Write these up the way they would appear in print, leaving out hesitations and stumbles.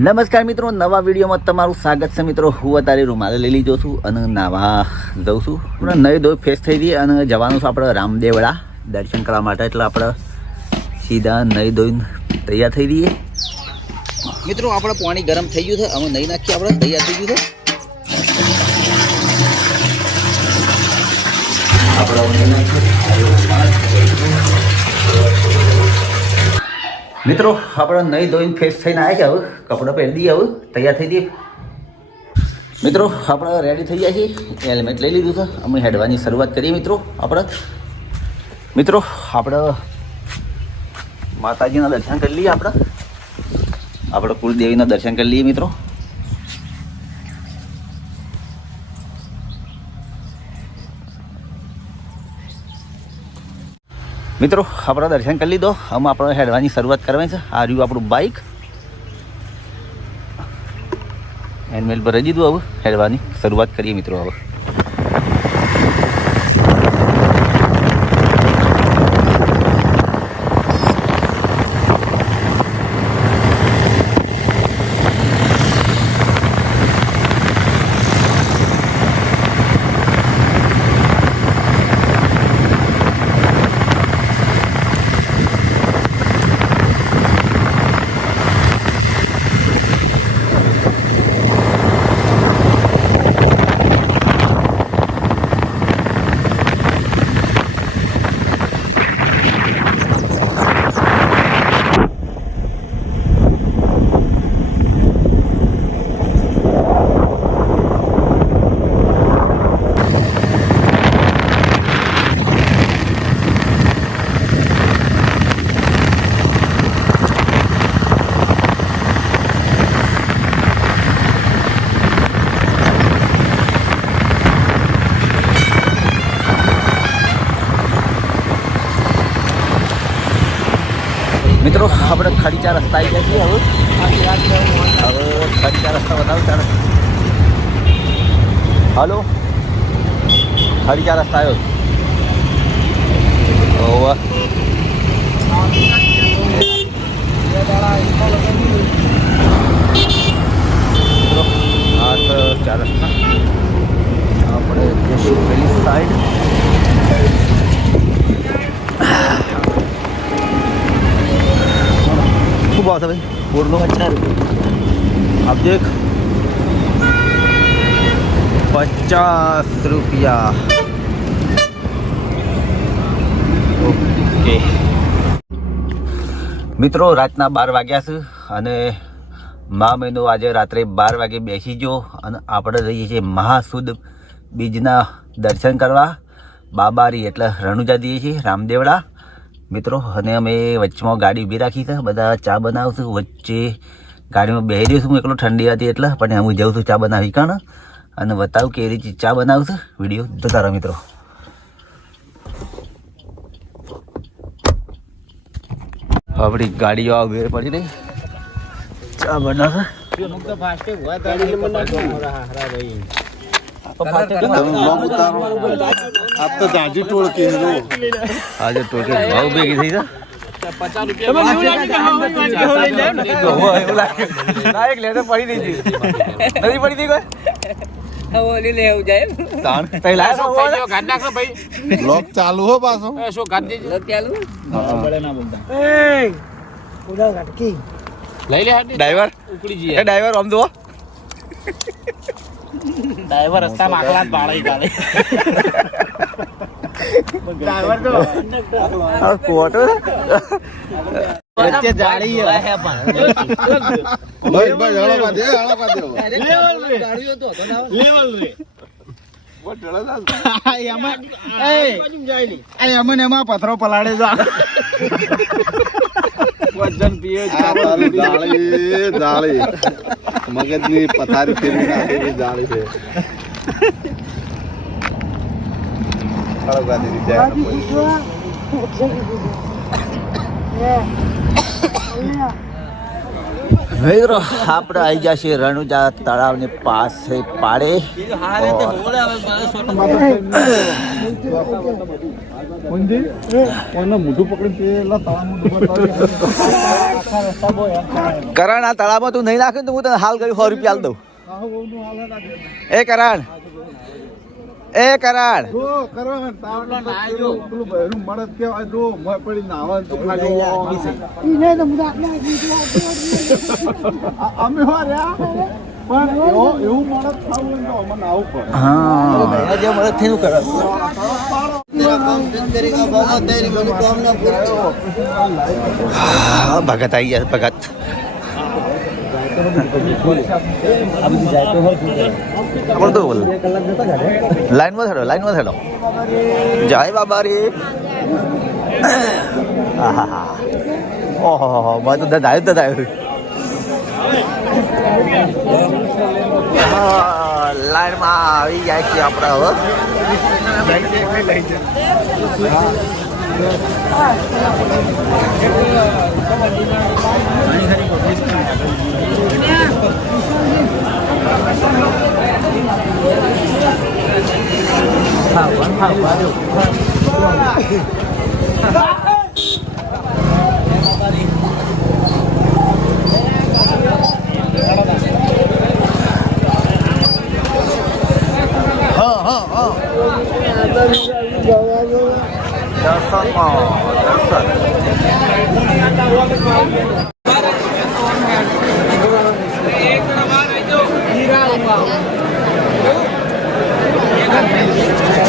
નમસ્કાર મિત્રો, નવા વિડીયોમાં તમારું સ્વાગત છે મિત્રો. હું અત્યારે રૂમાલ લઈ લીધો છું અને નાવા જઉં છું. આપણે નહીં ધોઈ ફ્રેશ થઈ જઈએ અને જવાનું છે આપણે રામદેવડા દર્શન કરવા માટે. એટલે આપણે સીધા નહીં ધોઈને તૈયાર થઈ જઈએ મિત્રો. આપણે પાણી ગરમ થઈ ગયું છે, અમે નહીં નાખીએ, આપણે તૈયાર થઈ ગયું છે. મિત્રો આપણે નહીં ધોઈને ફ્રેશ થઈને આવ્યા છે. હવે કપડાં પહેરી દઈએ, હવે તૈયાર થઈ દઈએ મિત્રો. આપણે રેડી થઈ ગયા છીએ, હેલ્મેટ લઈ લીધું છે. અમે હેડવાની શરૂઆત કરીએ મિત્રો. આપણે માતાજીના દર્શન કરી લઈએ. આપણે કુળદેવીના દર્શન કરી લઈએ મિત્રો. મિત્રો આપણે દર્શન કરી લીધો. અમે આપણે હેડવાની શરૂઆત કરવાની છે. આ રહ્યું આપણું બાઇક, હેલ્મેટ ભરી દીધું. હવે હેડવાની શરૂઆત કરીએ મિત્રો. હવે મિત્રો આપણે ખડીચા રસ્તા આવી ગયા છીએ. હવે ખડીચા રસ્તા બતાવું ચાલો. હલો, ખડીચા રસ્તા આવ્યો. મિત્રો આ તો ચાર રસ્તા. આપણે જઈશું પેલી સાઈડ. શું ભાવ છે ભાઈ બોરનો? 50 आप देख 50 रुपया. ઓકે મિત્રો, રાતના 12 વાગ્યા છે અને મા મહિનો આજે રાત્રે 12 વાગે બેસી ગયો અને આપણે જઈએ છીએ મહાસુદ બીજના દર્શન કરવા. બાબારી એટલે રણુજા જઈએ છીએ રામદેવડા મિત્રો. અને અમે વચમાં ગાડી ઊભી રાખી છે. બધા ચા બનાવશું. વચ્ચે ગાડીમાં બેસી દઈશું. હું એકલો ઠંડી હતી એટલે, પણ હું જાઉં છું ચા બનાવી કાણ અને બતાવું કે રીતે ચા બનાવશું. વિડીયો જોતા રહો મિત્રો. આપણી ગાડીઓ ઊભી પડી રહી, ચા બનાવશે. आप तो जाजी टोल के आज टोल के भाव बेगी થઈ જા 50 રૂપિયા એક લેટર પડી દીધી નથી પડી દી કોઈ ઓલી લે આવ જાય તાણ પહેલા સો ગાડ નાખ ભાઈ. ब्लॉग चालू हो पासो શું ગાડ દેજો ચાલુ. બળે ના બોલતા એ ઉડા ગાડકી લઈ લે હાડી ડ્રાઈવર ઉકળી જઈએ. એ ડ્રાઈવર આમ જો. ડ્રાઈવર રસ્તામાં આકલા બાળી ગાલે. ડ્રાઈવર તો આ કોટો વચ્ચે જાળી હે પણ भाई भाई हळा का दे લેવલ રે ગાડીઓ તો હતો ના લેવલ રે वो डळा ना એમાં એ એમાં એમાં પથરો પલાડે જા વજન પીએ जाळी जाळी मगजनी पथारी फेरी नाखी जाळी છે हळा का दे મિત્રો આપણે આવી ગયા છીએ રણુજા તળાવની પાસે પાડે કરણ આ તળાવમાં તું નહીં નાખ્યું તો હું તને હાલ કર્યું 100 રૂપિયા આલ દઉં એ કરણ અમે હો રહ્યા પણ એવું મળત થવું તો અમને આવું પડે. હા જે મળે થયું કરે ભગત આવી ગયા ભગત બોલતો બોલ લાઈનમાં થેડો જય બાબા રે ઓહો મારે તો દદાયું લાઈનમાં આવી જાય છે આપણે હવે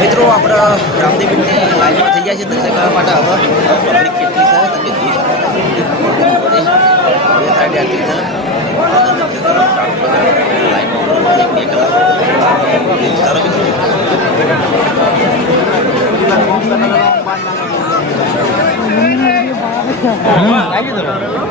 મિત્રો આપણે રામદેવની લાઈનમાં થઈ ગયા છે દર્શન કરવા માટે હવે પબ્લિક કેટલી છે તમે જોઈ શકો બે સાઈડ આટલી છે લાઈનમાં 1-2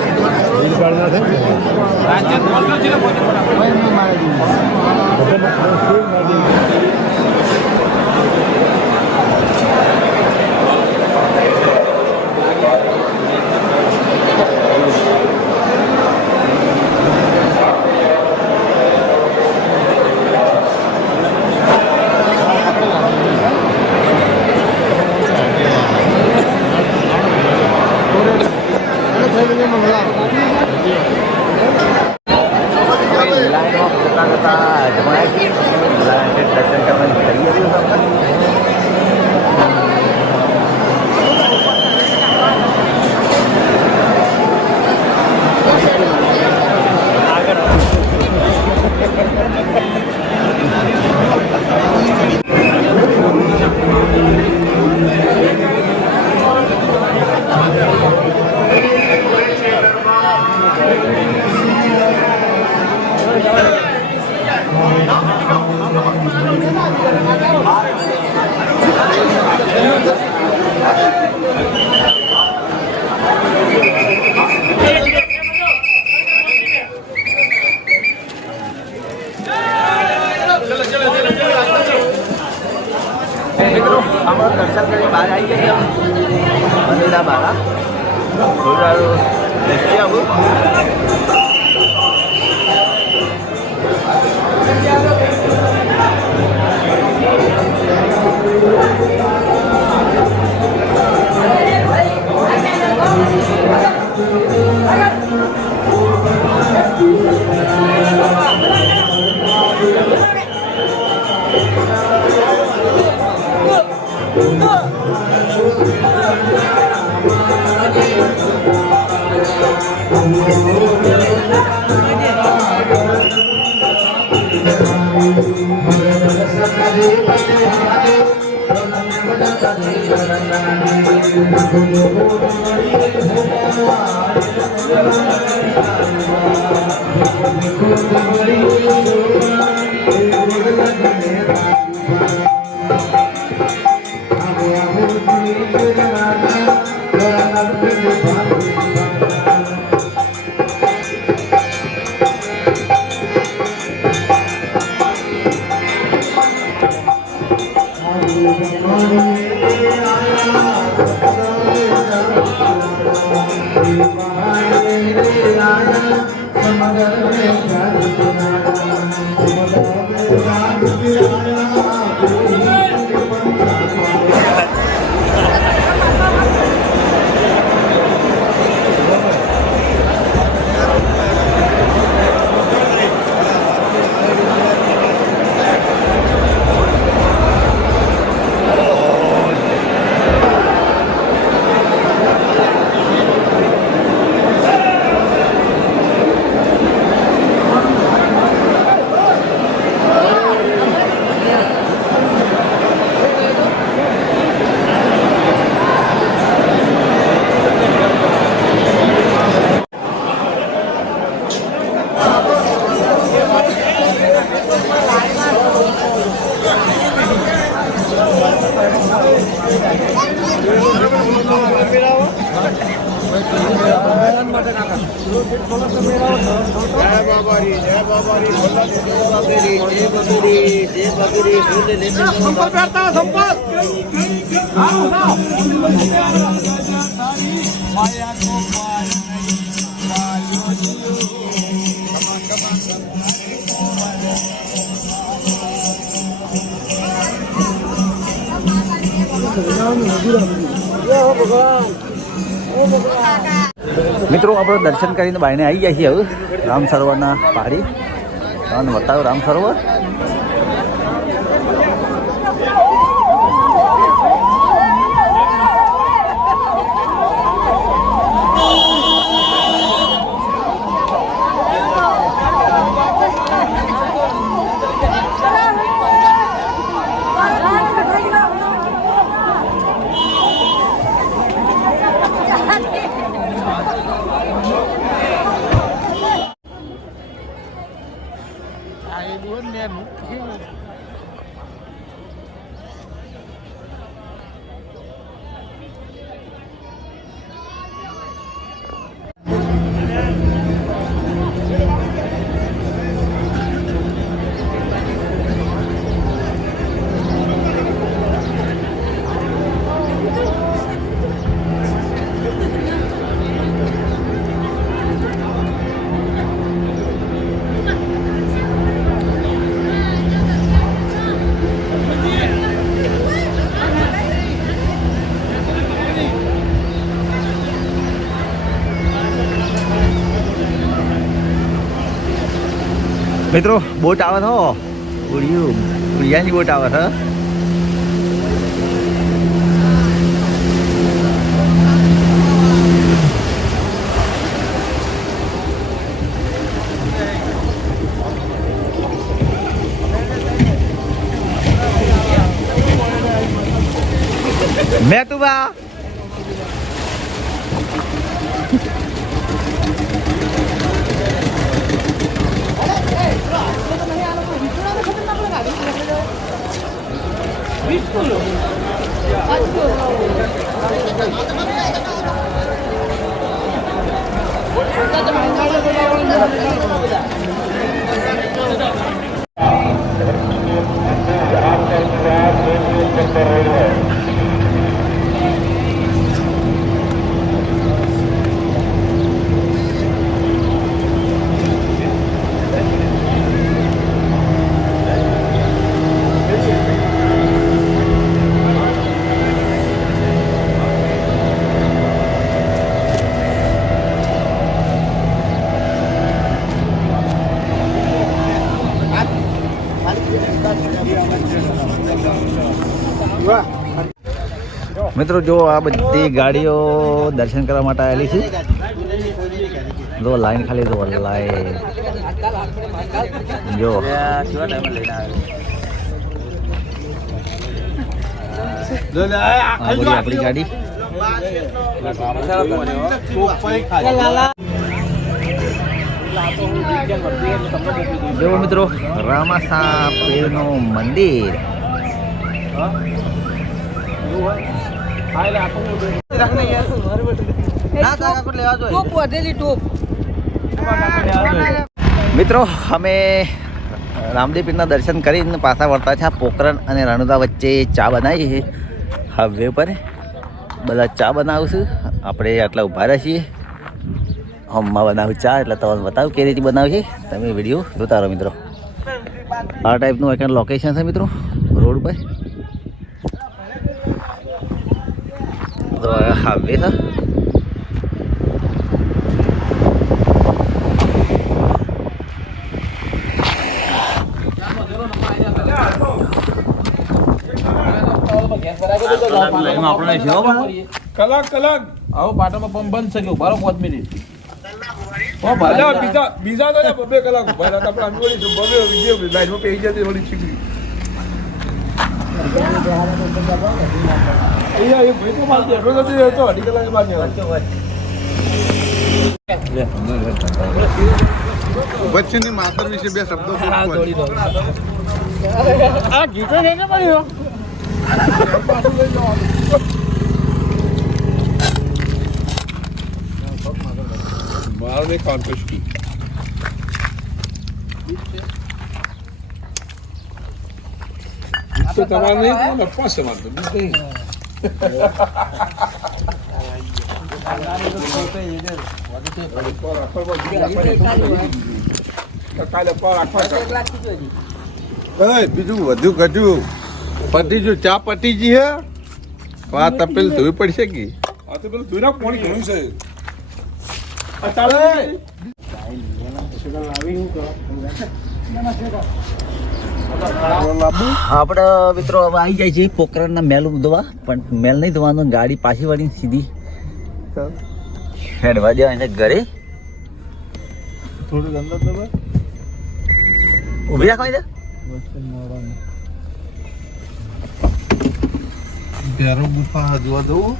કલાક દર્શન કરવાની તૈયારી મિત્રો અમારું દર્શન કરી બહાર આવી ગયા મંદિરના બહાર થોડું બેસી આવું મિત્રો આપણે દર્શન કરીને બાયને આવી ગયા છીએ હવે રામ સરોવરના પહાડી અને બતાવો રામ સરોવર. મિત્રો બોટ આવે હો ઉડિયાની બોટ આવે છે. મેં તું બા મિત્રો જો આ બધી ગાડીઓ દર્શન કરવા માટે આવેલી છે. જો લાઈન ખાલી જો લાઈન જો આપણી ગાડી જો મિત્રો રામાસા પીરનું મંદિર. મિત્રો અમે રામદેવ પીરના દર્શન કરીને પાછા વળતા છે. પોખરણ અને રણુદા વચ્ચે ચા બનાવી છે. હાઈવે પર બધા ચા બનાવશું. આપણે આટલા ઊભા રહ્યા છીએ હમમાં બનાવું ચા એટલે તમને બતાવું કેવી રીતે બનાવે છે તમે વિડીયો જોતા રહો મિત્રો. આ ટાઈપનું એક લોકેશન છે મિત્રો રોડ પર. તો હાઈવે છે. કલાક આવો પાટામાં પંપ બંધ છે કે ઉભા રહો 5 મિનિટ. બીજા તો 2 કલાક ઉભા રહ્યા આપણે આમ વળી બબે વિડિયો લાઈનમાં પેઈ જતી વળી છીકડી અહીંયા એ ભાઈ તો માર બેઠો નથી તો અઢી કલાક બાદ બચ્ચીની માતર વિશે 2 શબ્દો આ ગીતો ને પડ્યો માર ને કોન્ટેસ્ટ કી તો તમારે નહીં તો પાસે મારતો નહીં બીજું વધુ ઘટ્યું પતીજું ચા પતીજી હે આ તપેલ ધોવી પડશે કે આ તો પેલું ધોઈ નાખ પાણી ઘણું છે આ ચાલે આપણે મિત્રો હવે આવી જાય છે પોખરણના મેલ ધોવા પણ મેલ નહીં ધોવાનો ગાડી પાછી વાળી સીધી હેડવા દેવા એને ઘરે થોડું અંદર તો ઊભી રાખવા દે. ભેરો ગુફા જોવા દઉં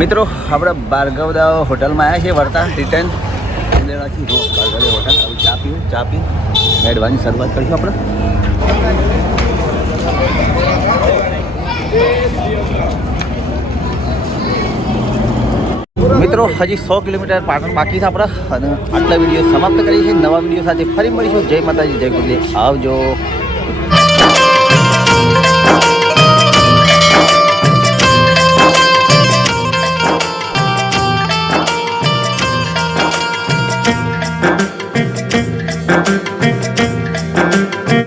મિત્રો આપણે ભાર્ગવદા હોટલમાં આવ્યા છીએ વળતા રિટર્ન અંધેરાથી ભાર્ગવ હોટલ. હવે ચા પી હેડવાની શરૂઆત કરીશું આપણે. મિત્રો હજી 100 કિલોમીટર પાટણ બાકી છે આપણે અને આટલા વિડીયો સમાપ્ત કરીએ છીએ. નવા વિડીયો સાથે ફરી મળીશું. જય માતાજી, જય ગુરુદેવ, આવજો.